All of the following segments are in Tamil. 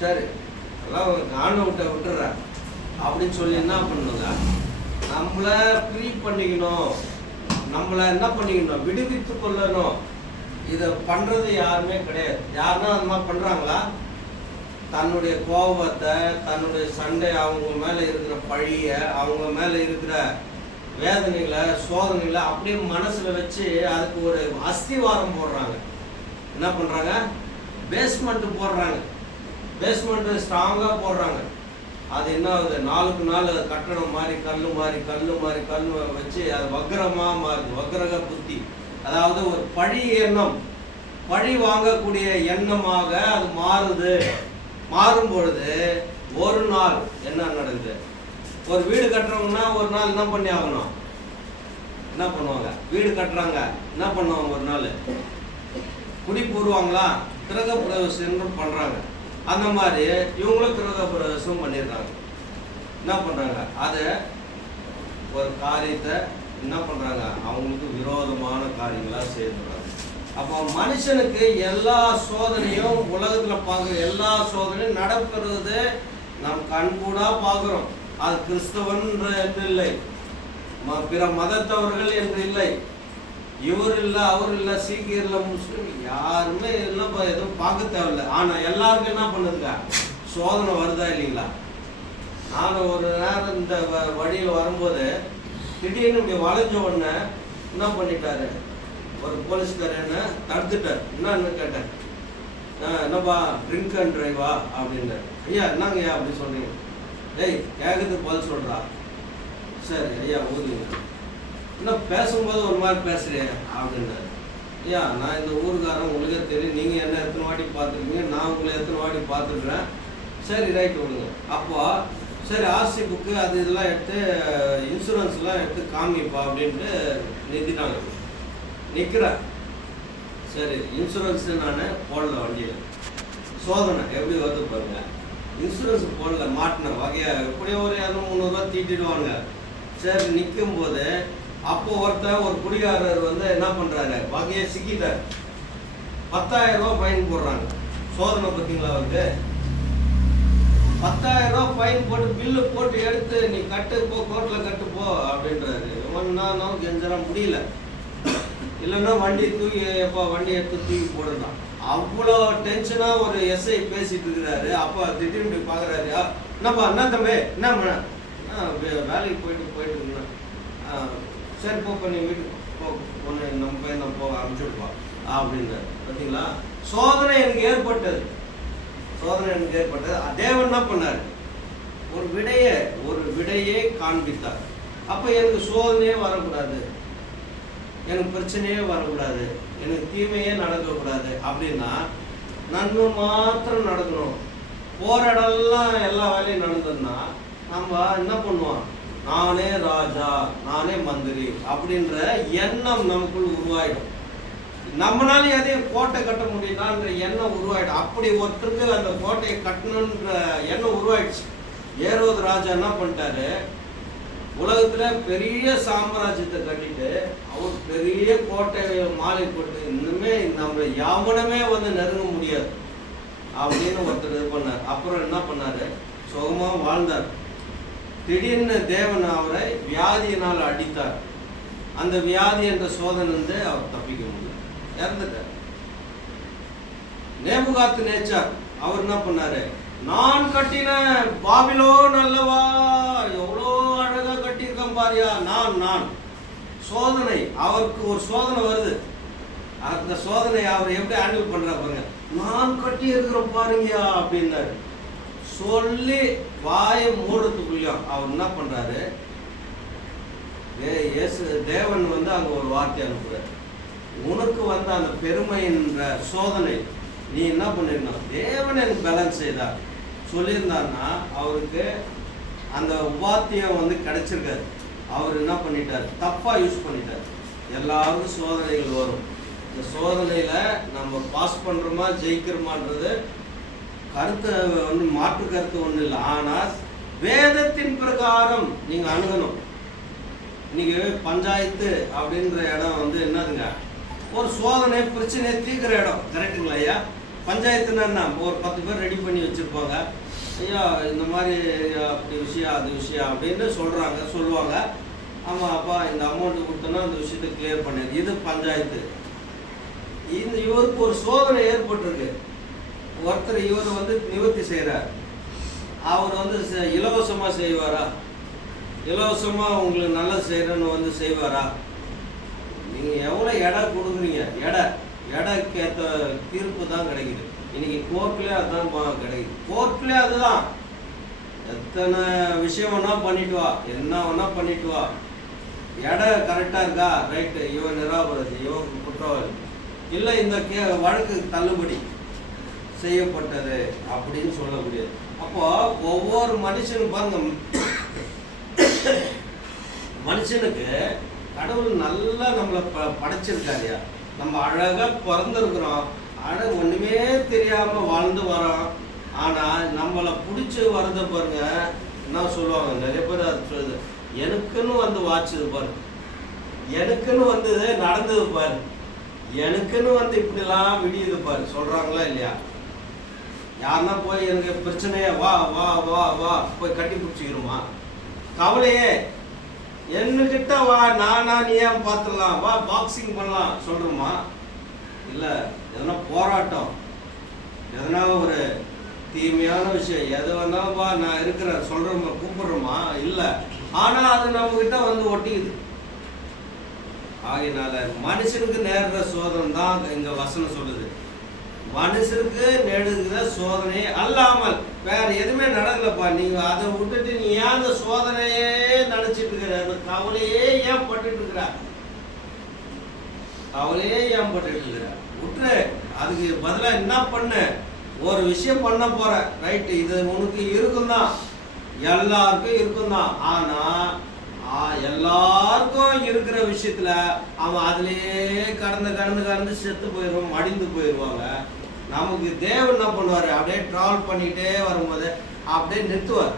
சரி அதெல்லாம் நானும் விட்டுறேன் அப்படின்னு சொல்லி என்ன பண்ணுங்க, நம்மளை ஃப்ரீ பண்ணிக்கணும், நம்மளை என்ன பண்ணிக்கணும், விடுவித்து கொள்ளணும். இதை பண்ணுறது யாருமே கிடையாது. யாருன்னா அந்த மாதிரி பண்ணுறாங்களா? தன்னுடைய கோபத்தை, தன்னுடைய சண்டை, அவங்க மேலே இருக்கிற பழிய, அவங்க மேலே இருக்கிற வேதனைகளை, சோதனைகளை அப்படியே மனசில் வச்சு அதுக்கு ஒரு அஸ்திவாரம் போடுறாங்க. என்ன பண்ணுறாங்க? பேஸ்மெண்ட்டு போடுறாங்க. பேஸ்மெண்ட்டு ஸ்ட்ராங்காக போடுறாங்க. அது என்ன ஆகுது, நாளுக்கு நாள் அது கட்டணம் மாதிரி கல் வச்சு அது வக்ரமாக மாறுது. வக்ரக புத்தி, அதாவது ஒரு பழி எண்ணம், பழி வாங்கக்கூடிய எண்ணமாக அது மாறுது. மாறும் பொழுது ஒரு நாள் என்ன நடக்குது, ஒரு வீடு கட்டுறவங்கன்னா ஒரு நாள் என்ன பண்ணி ஆகணும், என்ன பண்ணுவாங்க, வீடு கட்டுறாங்க என்ன பண்ணுவாங்க, ஒரு நாள் குடி போடுவாங்களா, கிரக பிரவேசம் பண்ணுறாங்க. அந்த மாதிரி இவங்களும் கிரக பிரவேசம் பண்ணிடுறாங்க. என்ன பண்ணுறாங்க, அதை ஒரு காரியத்தை என்ன பண்ணுறாங்க, அவங்களுக்கு விரோதமான காரியங்களாக செய்யப்படுறாங்க. அப்போ மனுஷனுக்கு எல்லா சோதனையும் உலகத்தில் பார்க்குற எல்லா சோதனையும் நடக்கிறது நம் கண்கூடா பார்க்குறோம். அது கிறிஸ்தவன்ற என்று இல்லை, பிற மதத்தவர்கள் என்று இல்லை, இவர் இல்லை அவர் இல்லை, சீக்கியர் இல்லை, முஸ்லீம் யாருமே இல்லைப்பா, எதுவும் பார்க்க தேவையில்லை. ஆனால் எல்லாருக்கும் என்ன பண்ணுதுங்க, சோதனை வருதா இல்லைங்களா? நானும் ஒரு நேரம் இந்த வழியில் வரும்போது திடீர்னு இப்படி வளைஞ்ச உடனே என்ன பண்ணிட்டாரு, ஒரு போலீஸ்காரர் என்ன தடுத்துட்டார். என்னன்னு கேட்டேன், என்னப்பா ட்ரிங்க் அண்ட் ட்ரைவா அப்படின்னு. ஐயா என்னங்கய்யா அப்படி சொல்றீங்க? டேய் கேட்குறது பதில் சொல்கிறா. சரி ஐயா ஊதுங்க. இன்னும் பேசும்போது ஒரு மாதிரி பேசுகிறேன் அப்படின்னாரு. ஐயா நான் இந்த ஊருக்காரன், உங்களுக்கே தெரியும், நீங்கள் என்ன எத்தனை வாட்டி பார்த்துருக்கீங்க, நான் உங்களை எத்தனை வாட்டி பார்த்துருக்குறேன். சரி ரைட்டு விடுங்க. அப்போ சரி ஆர்சி புக்கு அது இதெல்லாம் எடுத்து இன்சூரன்ஸ்லாம் எடுத்து காமிப்பா அப்படின்ட்டு நிறுத்திட்டாங்க. நிற்கிறேன். சரி இன்சூரன்ஸு நான் போடல, வண்டியில் சோதனை எப்படி வருது பாருங்க. இன்சூரன்ஸ் போடல, மாட்டின வகையாக எப்படியோ ஒரு 200-300 தீட்டிடுவாங்க. சரி நிற்கும் போது அப்போ ஒருத்தர் ஒரு குடிகாரர் வந்து என்ன பண்ணுறாரு, வகையை சிக்கிட்டார். 10,000 ரூபா ஃபைன் போடுறாங்க. சோதனை பார்த்தீங்களா, அவருக்கு 10,000 ரூபா ஃபைன் போட்டு பில்லு போட்டு எடுத்து நீ கட்டு போ, கோர்ட்டில் கட்டு போ அப்படின்றாரு. ஒன்றும் கெஞ்சலாம் முடியல. இல்லைன்னா வண்டி தூக்கி எப்போ வண்டி எடுத்து தூக்கி போடலாம். அவ்வளோ டென்ஷனாக ஒரு எஸ்ஐ பேசிட்டு இருக்கிறாரு. அப்போ திடீர்னு பார்க்குறாரு, என்னப்பா என்ன தம்பி என்ன வேலைக்கு போயிட்டு இருந்தேன். சரி போ பண்ணி வீட்டுக்கு போ, பொண்ணு நம்ம பையன் தான் போக அனுப்பிச்சுடுப்பா அப்படின்னாரு. பார்த்தீங்களா, சோதனை எனக்கு ஏற்பட்டது. தேவன் என்ன பண்ணார், ஒரு விடையே காண்பித்தார். அப்போ எனக்கு சோதனையே வரக்கூடாது, எனக்கு பிரச்சனையே வரக்கூடாது, எனக்கு தீமையே நடக்கக்கூடாது. அப்படின்னா நன்மை மாத்திரம் நடக்கணும். போகிற இடம்லாம் எல்லா வேலையும் நடந்ததுன்னா நம்ம என்ன பண்ணுவோம், நானே ராஜா நானே மந்திரி அப்படின்ற எண்ணம் நமக்குள் உருவாயிடும். நம்மளால எதையும் கோட்டை கட்ட முடியுதான்ற எண்ணம் உருவாயிடும். அப்படி ஒருத்தருக்கு அந்த கோட்டையை கட்டணுன்ற எண்ணம் உருவாயிடுச்சு. ஏரோது ராஜா என்ன பண்ணிட்டாரு, உலகத்துல பெரிய சாம்ராஜ்யத்தை கட்டிட்டு அவர் பெரிய கோட்டையை மாலை போட்டு இன்னுமே நம்மளை யாவனமே வந்து நெருங்க முடியாது அப்படின்னு ஒருத்தர் இது பண்ணார். அப்புறம் என்ன பண்ணாரு, சுகமா வாழ்ந்தார். திடீர்னு தேவன் அவரை வியாதியினால் அடித்தார். அந்த வியாதி என்ற சோதனை வந்து அவர் தப்பிக்க முடியல, இறந்துட்டார். நேபுகாத்நேச்சார் அவர் என்ன பண்ணாரு, நான் கட்டின பாபிலோன் அல்லவா, எவ்வளோ அழகா கட்டியிருக்கேன் பாரியா, நான் சோதனை. அவருக்கு ஒரு சோதனை வருது. அந்த சோதனை அவர் எப்படி ஹேண்டில் பண்றா பாருங்க. நான் கட்டி இருக்கிறோம் பாருங்கயா அப்படின்னாரு. சொல்லி வாயை மூடுறதுக்குள்ளயும் அவர் என்ன பண்றாரு, தேவன் வந்து அங்க ஒரு வார்த்தை அனுப்புறாரு. உனக்கு வந்து அந்த பெருமை என்ற சோதனை நீ என்ன பண்ணிருக்கணும், தேவன் எனக்கு பேலன்ஸ் செய்தார் சொல்லியிருந்தாருன்னா அவருக்கு அந்த உபாத்தியம் வந்து கிடைச்சிருக்காரு. அவர் என்ன பண்ணிட்டார், தப்பா யூஸ் பண்ணிட்டார். எல்லாருக்கும் சோதனைகள் வரும். இந்த சோதனையில நம்ம பாஸ் பண்றோமா ஜெயிக்கிறோமான்றது கருத்து வந்து மாற்று கருத்து ஒன்றும் இல்லை. ஆனால் வேதத்தின் பிரகாரம் நீங்க அணுகணும். இன்னைக்கு பஞ்சாயத்து அப்படின்ற இடம் வந்து என்னதுங்க, ஒரு சோதனை பிரச்சனையை தீர்க்கிற இடம். கரெக்டுங்களா ஐயா? பஞ்சாயத்துன்னா என்ன, ஒரு 10 பேர் ரெடி பண்ணி வச்சுருப்பாங்க. ஐயா இந்த மாதிரி அப்படி விஷயம் அது விஷயம் அப்படின்னு சொல்லுவாங்க. ஆமாம் அப்பா இந்த அமௌண்ட்டு கொடுத்தோன்னா அந்த விஷயத்தை கிளியர் பண்ணிடு. இது பஞ்சாயத்து. இவருக்கு ஒரு சோதனை ஏற்பட்டிருக்கு. ஒருத்தர் இவர் வந்து நிவர்த்தி செய்கிறார். அவர் வந்து இலவசமாக செய்வாரா? இலவசமாக உங்களுக்கு நல்லது செய்கிறேன்னு வந்து செய்வாரா? நீங்கள் எவ்வளோ எடை கொடுக்குறீங்க, எடைக்கேற்ற தீர்ப்பு தான் கிடைக்குது. இன்னைக்கு கோர்ட்லேயே அதுதான் கிடைக்குது. கோர்ட்லேயே அதுதான். எத்தனை விஷயம் வேணா பண்ணிட்டு வா, என்ன வேணா பண்ணிட்டு வா, எடை கரெக்டாக இருக்கா, ரைட்டு, இவன் நிராபராதி, இவன் குற்றவாளி, இல்லை இந்த வழக்கு தள்ளுபடி செய்யப்பட்டது அப்படின்னு சொல்லக்கூடியது. அப்போ ஒவ்வொரு மனுஷனும் பாருங்க, மனுஷனுக்கு கடவுள் நல்லா நம்மளை படைச்சிருக்காருயா. நம்ம அழகாக பிறந்திருக்கிறோம். ஒன்றுமே தெரியாமல் வாழ்ந்து வரோம். ஆனால் நம்மளை பிடிச்சி வரத பாருங்க, என்ன சொல்லுவாங்க நிறைய பேர், அது சொல்லுது, எனக்குன்னு வந்து வாட்சுது பாரு, எனக்குன்னு வந்தது நடந்தது பாரு, எனக்குன்னு வந்து இப்படிலாம் விடியுது பாரு சொல்கிறாங்களா இல்லையா? யாருன்னா போய் எனக்கு பிரச்சனையே வா வா வா வா போய் கட்டி பிடிச்சிக்கிறோமா? கவலையே என்கிட்ட வா, நானா நீ ஏன் பார்த்துடலாம், வா பாக்ஸிங் பண்ணலாம் சொல்கிறோமா? இல்லை, எதனா போராட்டம், எதனா ஒரு தீமையான விஷயம் எது வந்தாலும் வா நான் இருக்கிறேன் சொல்கிறோமா, கூப்பிடுறோமா? இல்லை. ஆனால் அது நம்மக்கிட்ட வந்து ஒட்டிக்குது. ஆகையினால மனுஷனுக்கு நேர்ற சோதனை தான் இங்கே வசனம் சொல்லுது. மனுஷனுக்கு நேடுகிற சோதனை அல்லாமல் வேற எதுவுமே நடக்கலப்பா. நீங்க அதை விட்டுட்டு நீ ஏன் அந்த சோதனையே நினைச்சிட்டு இருக்கிற, அந்த கவலையே ஏன் பட்டுட்டு இருக்கிற, கவலையே ஏன் பட்டுட்டு இருக்கிற, விட்டுரு. அதுக்கு பதிலாக என்ன பண்ணு, ஒரு விஷயம் பண்ண போற, ரைட்டு, இது உனக்கு இருக்கும் தான், எல்லாருக்கும் இருக்கும் தான். ஆனா எல்லாருக்கும் இருக்கிற விஷயத்துல அவன் அதுலயே கடந்து செத்து போயிடுவான், மடிந்து போயிடுவாங்க. நமக்கு தேவன் என்ன பண்ணுவார், அப்படியே ட்ராவல் பண்ணிகிட்டே வரும்போது அப்படியே நிறுத்துவார்.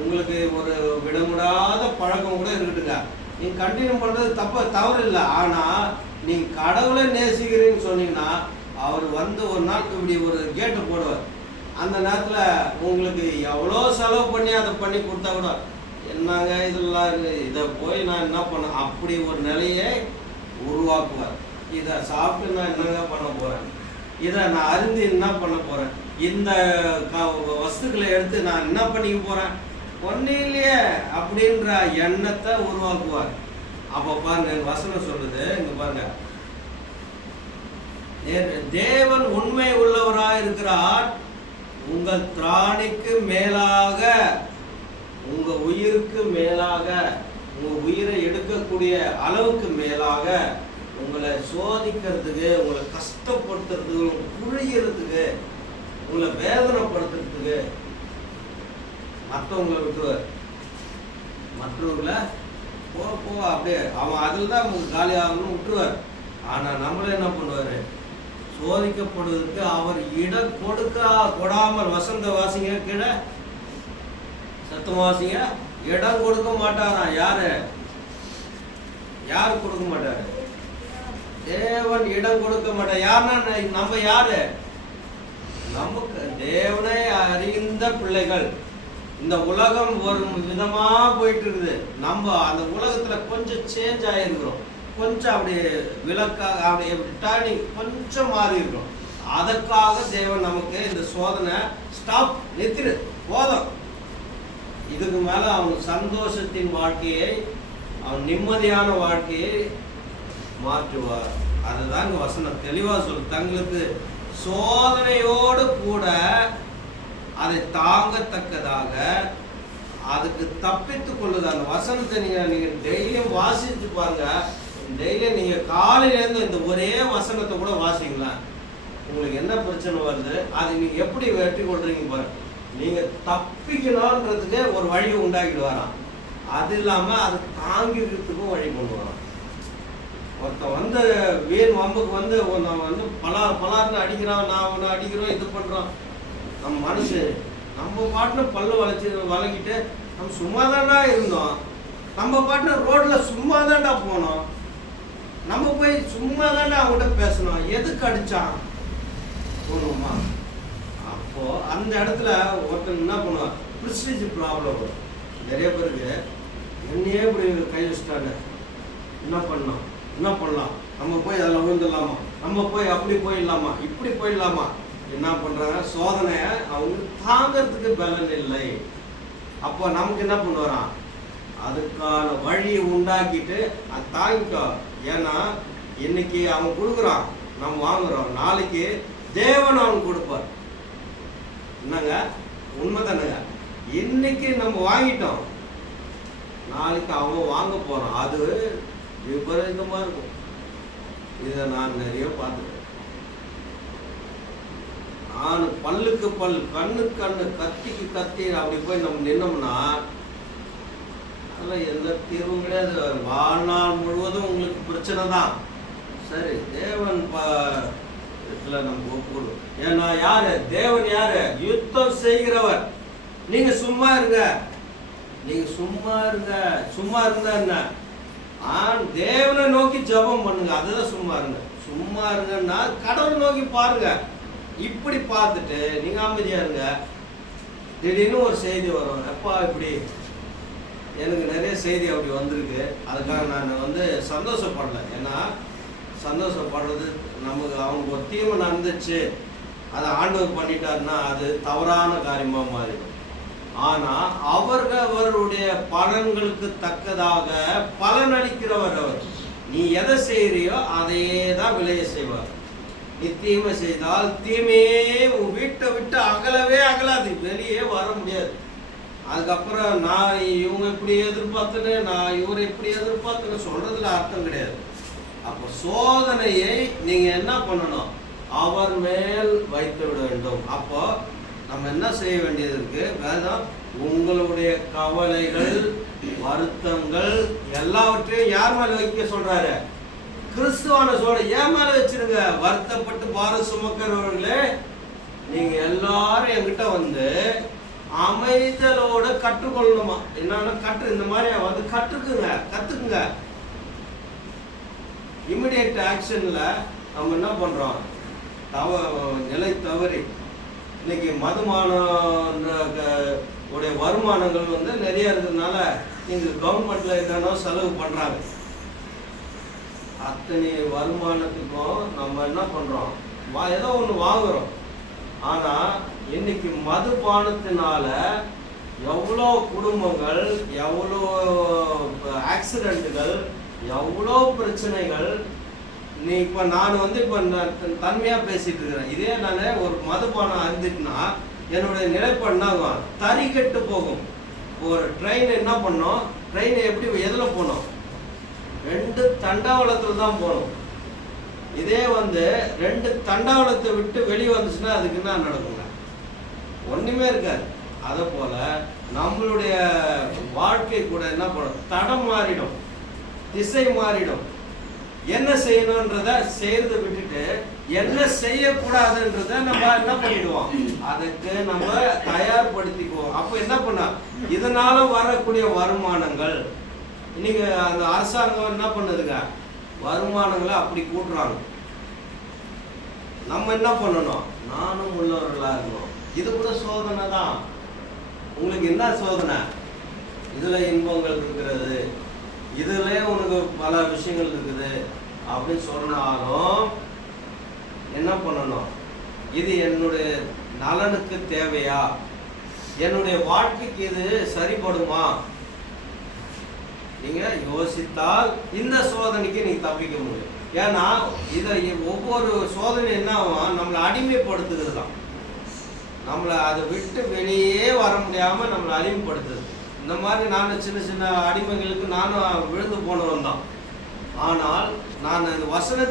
உங்களுக்கு ஒரு விடமுடாத பழக்கம் கூட இருக்கட்டுங்க, நீங்கள் கண்டினியூ பண்ணுறது தவறு இல்லை. ஆனால் நீங்கள் கடவுளை நேசிக்கிறீங்கன்னு சொன்னீங்கன்னா அவர் வந்து ஒரு நாள் இப்படி ஒரு கேட்டு போடுவார். அந்த நேரத்தில் உங்களுக்கு எவ்வளோ செலவு பண்ணி அதை பண்ணி கொடுத்தா கூட என்னங்க இதெல்லாம் இருக்குது, இதை போய் நான் என்ன பண்ண, அப்படி ஒரு நிலையை உருவாக்குவார். இதை சாப்பிட்டு நான் என்னங்க பண்ண போகிறேன், இதை நான் அருந்தி என்ன பண்ண போகிறேன், இந்த வஸ்துக்களை எடுத்து நான் என்ன பண்ணிக்க போகிறேன், ஒன்றும் இல்லையே அப்படின்ற எண்ணத்தை உருவாக்குவார். அப்போ பாருங்க வசனம் சொல்லுது, இங்கே பாருங்க, தேவன் உண்மை உள்ளவராக இருக்கிறார், உங்கள் திராணிக்கு மேலாக, உங்க உயிருக்கு மேலாக, உங்க உயிரை எடுக்கக்கூடிய அளவுக்கு மேலாக உங்களை சோதிக்கிறதுக்கு, உங்களை கஷ்டப்படுத்துறதுக்கு, உங்களை புழியறதுக்கு, உங்களை வேதனைப்படுத்துறதுக்கு மற்றவங்களை விட்டுருவார். மற்றவர்களை போ அப்படியே அவன் அதில் தான் உங்களுக்கு காலி ஆகணும்னு விட்டுருவார். ஆனால் நம்மள என்ன பண்ணுவார், சோதிக்கப்படுவதற்கு அவர் இடம் கொடாமல், வசந்த வாசிங்க கீழே சத்தம் வாசிங்க, இடம் கொடுக்க மாட்டாராம். யாரு கொடுக்க மாட்டாரு, தேவன் இடம் கொடுக்க மாட்டார். யாருன்னா நம்ம யாரு, நமக்கு தேவனை அறிந்த பிள்ளைகள். இந்த உலகம் ஒரு விதமா போயிட்டு இருக்குது, நம்ம அந்த உலகத்துல கொஞ்சம் சேஞ்ச் ஆகிருக்கிறோம், கொஞ்சம் அப்படி விளக்காக அப்படி டர்னிங் கொஞ்சம் மாறி இருக்கிறோம். அதற்காக தேவன் நமக்கு இந்த சோதனை ஸ்டாப், நிறுத்திடு, போதும், இதுக்கு மேலே அவன் சந்தோஷத்தின் வாழ்க்கையை, அவன் நிம்மதியான வாழ்க்கையை மாற்றுவார். அதுதான் இங்கே வசனம் தெளிவாக சொல்லு. தங்களுக்கு சோதனையோடு கூட அதை தாங்கத்தக்கதாக அதுக்கு தப்பித்து கொள்ளுது. அந்த வசனத்தை நீங்கள் டெய்லியும் வாசித்து பாருங்க. டெய்லியும் நீங்கள் காலையிலேருந்து இந்த ஒரே வசனத்தை கூட வாசிங்களேன், உங்களுக்கு என்ன பிரச்சனை வருது அதை நீங்கள் எப்படி வெற்றி கொள்றீங்க பாருங்க. நீங்கள் தப்பிக்கணுன்றதுக்கு ஒரு வழி உண்டாக்கிடுவாராம், அது இல்லாமல் அதை தாங்கிக்கிறதுக்கும் வழி கொண்டு வரோம். ஒருத்தன் வந்து வீண் வம்புக்கு வந்து நான் வந்து பலார்னு அடிக்கிறான், நான் ஒன்று அடிக்கிறோம், இது பண்ணுறோம். நம்ம மனசு நம்ம பாட்டில் பல்லு வளங்கிட்டு நம்ம சும்மா தாண்டா இருந்தோம், நம்ம பாட்டில் ரோட்டில் சும்மா தாண்டா போனோம், நம்ம போய் சும்மா தாண்டா அவங்ககிட்ட பேசணும், எதுக்கு அடித்தான், தோணுமா? அப்போ அந்த இடத்துல ஒருத்தன் என்ன பண்ணுவான், ப்ரிஸ்டீஜ் ப்ராப்ளம் வரும். நிறைய பேருக்கு என்னையே இப்படி கை வச்சுட்டாங்க, என்ன பண்ணலாம், நம்ம போய் அதில் விழுந்துடலாமா, நம்ம போய் அப்படி போயிடலாமா, இப்படி போயிடலாமா, என்ன பண்ணுறாங்க, சோதனையை அவங்க தாங்கிறதுக்கு பலன் இல்லை. அப்போ நமக்கு என்ன பண்ணுவாரான், அதுக்கான வழியை உண்டாக்கிட்டு அது தாங்கிக்கோ. ஏன்னா இன்னைக்கு அவன் கொடுக்குறான், நம்ம வாங்குறோம், நாளைக்கு தேவன் அவன் கொடுப்பார். என்னங்க உண்மை தானுங்க? இன்னைக்கு நம்ம வாங்கிட்டோம், நாளைக்கு அவன் வாங்க போறான். அது விபரீதமா இருக்கும். இதை நான் நிறைய பார்த்துட்டேன். நான் பல்லுக்கு பல், கண்ணுக்கு கண்ணு, கத்திக்கு கத்தி அப்படி போய் நம்ம நின்னோம்னா அதெல்லாம் எந்த தீர்வும் கிடையாது. வாழ்நாள் முழுவதும் உங்களுக்கு பிரச்சனை தான். சரி, தேவன் இதுல நம்ம ஒப்புக்கொள்ளும். ஏன்னா யாரு தேவன்? யாரு? யுத்தம் செய்கிறவர். நீங்க சும்மா இருங்க, சும்மா இருந்தா என்ன? தேவனை நோக்கி ஜெபம் பண்ணுங்க, அதுதான் சும்மா இருங்க. சும்மா இருங்கன்னா கடவுளை நோக்கி பாருங்க. இப்படி பார்த்துட்டு நீங்க அமைதியா இருங்க. திடீர்னு ஒரு செய்தி வரும், எப்பா இப்படி எனக்கு நிறைய செய்தி அப்படி வந்திருக்கு. அதுக்காக நான் சந்தோஷப்படல. ஏன்னா சந்தோஷப்படுறது நமக்கு அவங்க ஒரு தீமை நடந்துச்சு, அதை ஆண்டவர் பண்ணிட்டாருன்னா அது தவறான காரியமா மாறிடும். ஆனா அவர்களுடைய பலன்களுக்கு தக்கதாக பலன் அளிக்கிறவர் அவர். நீ எதை செய்யறியோ அதையே தான் விளைய செய்வார். நீ தீமை செய்தால் தீமையே உன் வீட்டை விட்டு அகலாது, வெளியே வர முடியாது. அதுக்கப்புறம் நான் இவங்க இப்படி எதிர்பார்த்துன்னு, நான் இவரை இப்படி எதிர்பார்த்துன்னு சொல்றதுல அர்த்தம் கிடையாது. அப்போ சோதனையை நீங்க என்ன பண்ணணும், அவர் மேல் வைத்து விட வேண்டும். அப்போ நம்ம என்ன செய்ய வேண்டியது இருக்கு? வேதம் உங்களுடைய கவலைகள், வருத்தங்கள் எல்லாவற்றையும் யார் மேல வைக்க சொல்றாரு? கிறிஸ்துவான சோழ ஏன் மேல வச்சிருங்க. வருத்தப்பட்டு பாரம் சுமக்கிறவர்களே, நீங்க எல்லாரும் என்கிட்ட அமைதலோட கற்றுக்கொள்ளணுமா. என்னன்னா இந்த மாதிரி கத்துக்குங்க. இமிடியேட் ஆக்ஷன்ல நம்ம என்ன பண்றோம், நிலை தவறி இன்னைக்கு மதுமான உடைய வருமானங்கள் நிறைய இருக்கிறதுனால இங்க கவர்மெண்ட்ல என்னென்ன செலவு பண்றாங்க. அத்தனை வருமானத்துக்கும் நம்ம என்ன பண்றோம், ஏதோ ஒன்று வாங்குறோம். ஆனா இன்னைக்கு மதுபானத்தினால எவ்வளோ குடும்பங்கள், எவ்வளோ ஆக்சிடென்ட்டுகள், எவ்வளோ பிரச்சனைகள். நீ இப்போ நான் இப்போ தன்மையாக பேசிட்டு இருக்கிறேன். இதே நான் ஒரு மதுபானம் அருந்துட்டுனா என்னுடைய நிலைப்பாடுனா தறிக்கெட்டு போகும். ஒரு ட்ரெயின் என்ன பண்ணோம், ட்ரெயின் எப்படி எதில் போகணும், 2 தண்டவாளத்தில் தான் போகணும். இதே 2 தண்டவாளத்தை விட்டு வெளியே வந்துச்சுன்னா அதுக்கு என்ன நடக்குங்க? ஒன்றுமே இருக்காது. அதை போல நம்மளுடைய வாழ்க்கை கூட என்ன பண்ணும், தடம் மாறிடும், திசை மாறிடும். என்ன செய்யணுன்றத செய்யறதை விட்டுட்டு என்ன செய்யக்கூடாதுன்றத நம்ம என்ன பண்ணிடுவோம், அதுக்கு நம்ம தயார்படுத்திக்குவோம். அப்போ என்ன பண்ண, இதனால வரக்கூடிய வருமானங்கள், இன்னைக்கு அந்த அரசாங்கம் என்ன பண்ணுதுங்க, வருமானங்களை அப்படி கூட்டுறாங்க. நம்ம என்ன பண்ணணும், நானும் உள்ளவர்களா இருக்கணும். இது கூட சோதனை தான். உங்களுக்கு என்ன சோதனை? இதுல இன்பங்கள் இருக்கிறது, இதுல உனக்கு பல விஷயங்கள் இருக்குது அப்படின்னு சொன்னாலும் என்ன பண்ணணும், இது என்னுடைய நலனுக்கு தேவையா, என்னுடைய வாழ்க்கைக்கு இது சரிபடுமா? நீங்க யோசித்தால் இந்த சோதனைக்கு நீங்க தப்பிக்க முடியும். ஏன்னா இதை ஒவ்வொரு சோதனை என்ன ஆகும், நம்மளை அடிமைப்படுத்துகிறது தான். நம்மளை அதை விட்டு வெளியே வர முடியாம நம்மளை அடிமைப்படுத்துது. இந்த மாதிரி நான் சின்ன சின்ன அடிமைகளுக்கு நானும் விழுந்து போனவன் தான். ஆனால் நான் இந்த வசனத்தை